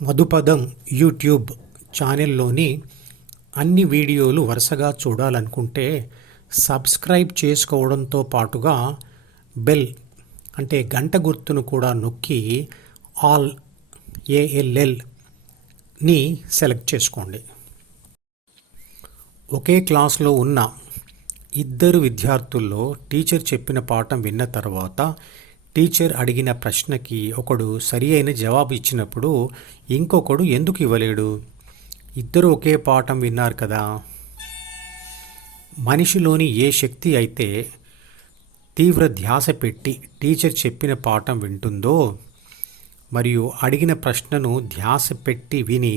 మధుపదం YouTube ఛానల్లోని అన్ని వీడియోలు వరుసగా చూడాలనుకుంటే సబ్స్క్రైబ్ చేసుకోవడంతో పాటుగా బెల్ అంటే గంట గుర్తును కూడా నొక్కి ఆల్ ALLని సెలెక్ట్ చేసుకోండి. ఒకే క్లాస్లో ఉన్న ఇద్దరు విద్యార్థుల్లో టీచర్ చెప్పిన పాఠం విన్న తర్వాత టీచర్ అడిగిన ప్రశ్నకి ఒకడు సరి అయిన జవాబు ఇచ్చినప్పుడు ఇంకొకడు ఎందుకు ఇవ్వలేడు? ఇద్దరు ఒకే పాఠం విన్నారు కదా. మనిషిలోని ఏ శక్తి అయితే తీవ్ర ధ్యాస పెట్టి టీచర్ చెప్పిన పాఠం వింటుందో మరియు అడిగిన ప్రశ్నను ధ్యాస పెట్టి విని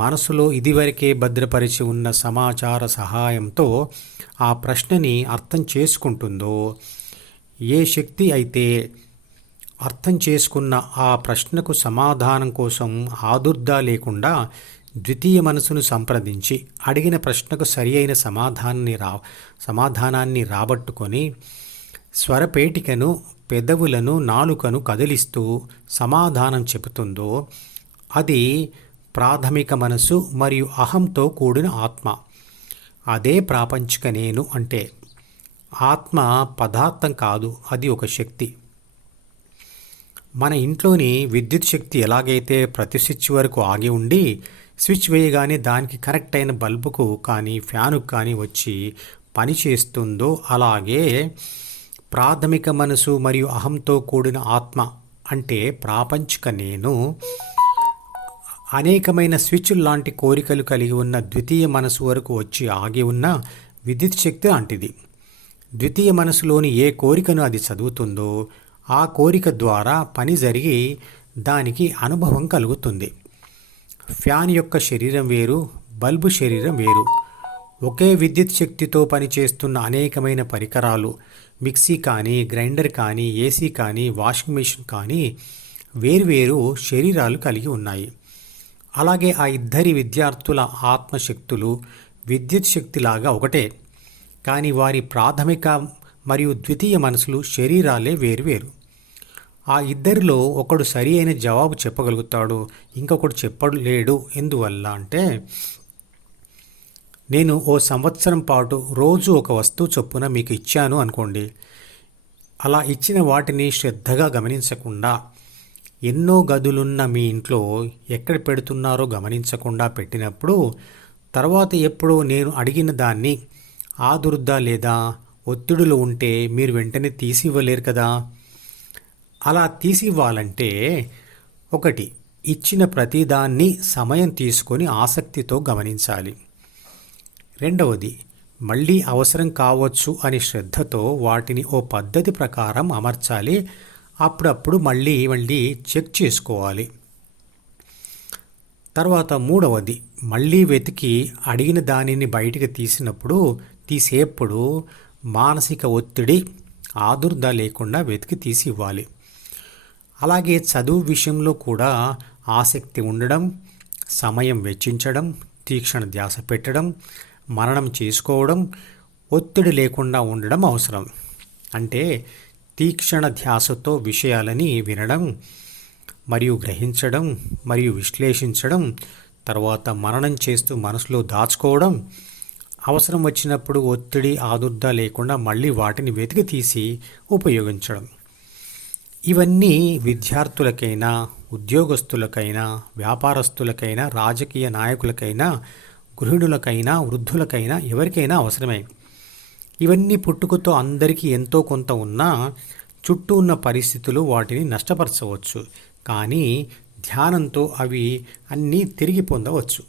మనసులో ఇదివరకే భద్రపరిచి ఉన్న సమాచార సహాయంతో ఆ ప్రశ్నని అర్థం చేసుకుంటుందో, ఏ శక్తి అయితే అర్థం చేసుకున్న ఆ ప్రశ్నకు సమాధానం కోసం ఆదుర్దా లేకుండా ద్వితీయ మనసును సంప్రదించి అడిగిన ప్రశ్నకు సరి అయిన సమాధానాన్ని రాబట్టుకొని స్వరపేటికను, పెదవులను, నాలుకను కదిలిస్తూ సమాధానం చెబుతుందో అది ప్రాథమిక మనసు మరియు అహంతో కూడిన ఆత్మ. అదే ప్రాపంచిక నేను అంటే. ఆత్మ పదార్థం కాదు, అది ఒక శక్తి. మన ఇంట్లోని విద్యుత్ శక్తి ఎలాగైతే ప్రతి స్విచ్ వరకు ఆగి ఉండి స్విచ్ వేయగానే దానికి కనెక్ట్ అయిన బల్బుకు కానీ ఫ్యానుకు కానీ వచ్చి పని చేస్తుందో అలాగే ప్రాథమిక మనసు మరియు అహంతో కూడిన ఆత్మ అంటే ప్రాపంచిక నేను అనేకమైన స్విచ్లు లాంటి కోరికలు కలిగి ఉన్న ద్వితీయ మనసు వరకు వచ్చి ఆగి ఉన్న విద్యుత్ శక్తి లాంటిది. ద్వితీయ మనసులోని ఏ కోరికను అది చదువుతుందో ఆ కోరిక ద్వారా పని జరిగి దానికి అనుభవం కలుగుతుంది. ఫ్యాన్ యొక్క శరీరం వేరు, బల్బు శరీరం వేరు. ఒకే విద్యుత్ శక్తితో పనిచేస్తున్న అనేకమైన పరికరాలు, మిక్సీ కానీ, గ్రైండర్ కానీ, ఏసీ కానీ, వాషింగ్ మెషిన్ కానీ వేర్వేరు శరీరాలు కలిగి ఉన్నాయి. అలాగే ఆ ఇద్దరి విద్యార్థుల ఆత్మశక్తులు విద్యుత్ శక్తిలాగా ఒకటే, కానీ వారి ప్రాథమిక మరియు ద్వితీయ మనసులు శరీరాలే వేరువేరు. ఆ ఇద్దరిలో ఒకడు సరి అయిన జవాబు చెప్పగలుగుతాడు, ఇంకొకడు చెప్పలేడు. ఎందువల్ల అంటే నేను ఓ సంవత్సరం పాటు రోజు ఒక వస్తువు చొప్పున మీకు ఇచ్చాను అనుకోండి. అలా ఇచ్చిన వాటిని శ్రద్ధగా గమనించకుండా, ఎన్నో గదులున్న మీ ఇంట్లో ఎక్కడ పెడుతున్నారో గమనించకుండా పెట్టినప్పుడు తర్వాత ఎప్పుడో నేను అడిగిన దాన్ని ఆదుర్దా లేదా ఒత్తిడిలో ఉంటే మీరు వెంటనే తీసి ఇవ్వలేరు కదా. అలా తీసి ఇవ్వాలంటే ఒకటి, ఇచ్చిన ప్రతిదాన్ని సమయం తీసుకొని ఆసక్తితో గమనించాలి. రెండవది, మళ్ళీ అవసరం కావచ్చు అని శ్రద్ధతో వాటిని ఓ పద్ధతి ప్రకారం అమర్చాలి. అప్పుడప్పుడు మళ్ళీ చెక్ చేసుకోవాలి. తర్వాత మూడవది, మళ్ళీ వెతికి అడిగిన దానిని బయటికి తీసేప్పుడు మానసిక ఒత్తిడి, ఆదుర్దా లేకుండా వెతికి తీసి ఇవ్వాలి. అలాగే చదువు విషయంలో కూడా ఆసక్తి ఉండడం, సమయం వెచ్చించడం, తీక్షణ ధ్యాస పెట్టడం, మననం చేసుకోవడం, ఒత్తిడి లేకుండా ఉండడం అవసరం. అంటే తీక్షణ ధ్యాసతో విషయాలని వినడం మరియు గ్రహించడం మరియు విశ్లేషించడం, తర్వాత మననం చేస్తూ మనసులో దాచుకోవడం, అవసరం వచ్చినప్పుడు ఒత్తిడి, ఆదుర్దా లేకుండా మళ్ళీ వాటిని వెతికి తీసి ఉపయోగించడం. ఇవన్నీ విద్యార్థులకైనా, ఉద్యోగస్తులకైనా, వ్యాపారస్తులకైనా, రాజకీయ నాయకులకైనా, గృహిణులకైనా, వృద్ధులకైనా, ఎవరికైనా అవసరమే. ఇవన్నీ పుట్టుకతో అందరికీ ఎంతో కొంత ఉన్నా చుట్టూ ఉన్న పరిస్థితులు వాటిని నష్టపరచవచ్చు. కానీ ధ్యానంతో అవి అన్నీ తిరిగి పొందవచ్చు.